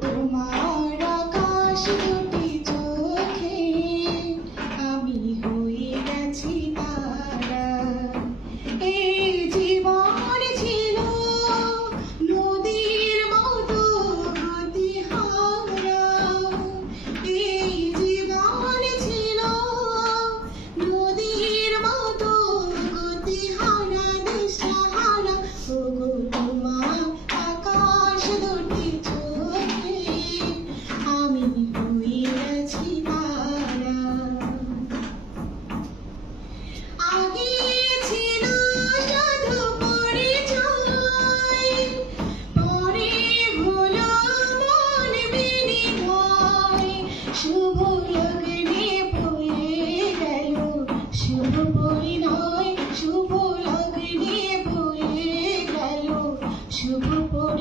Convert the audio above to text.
生まれかしく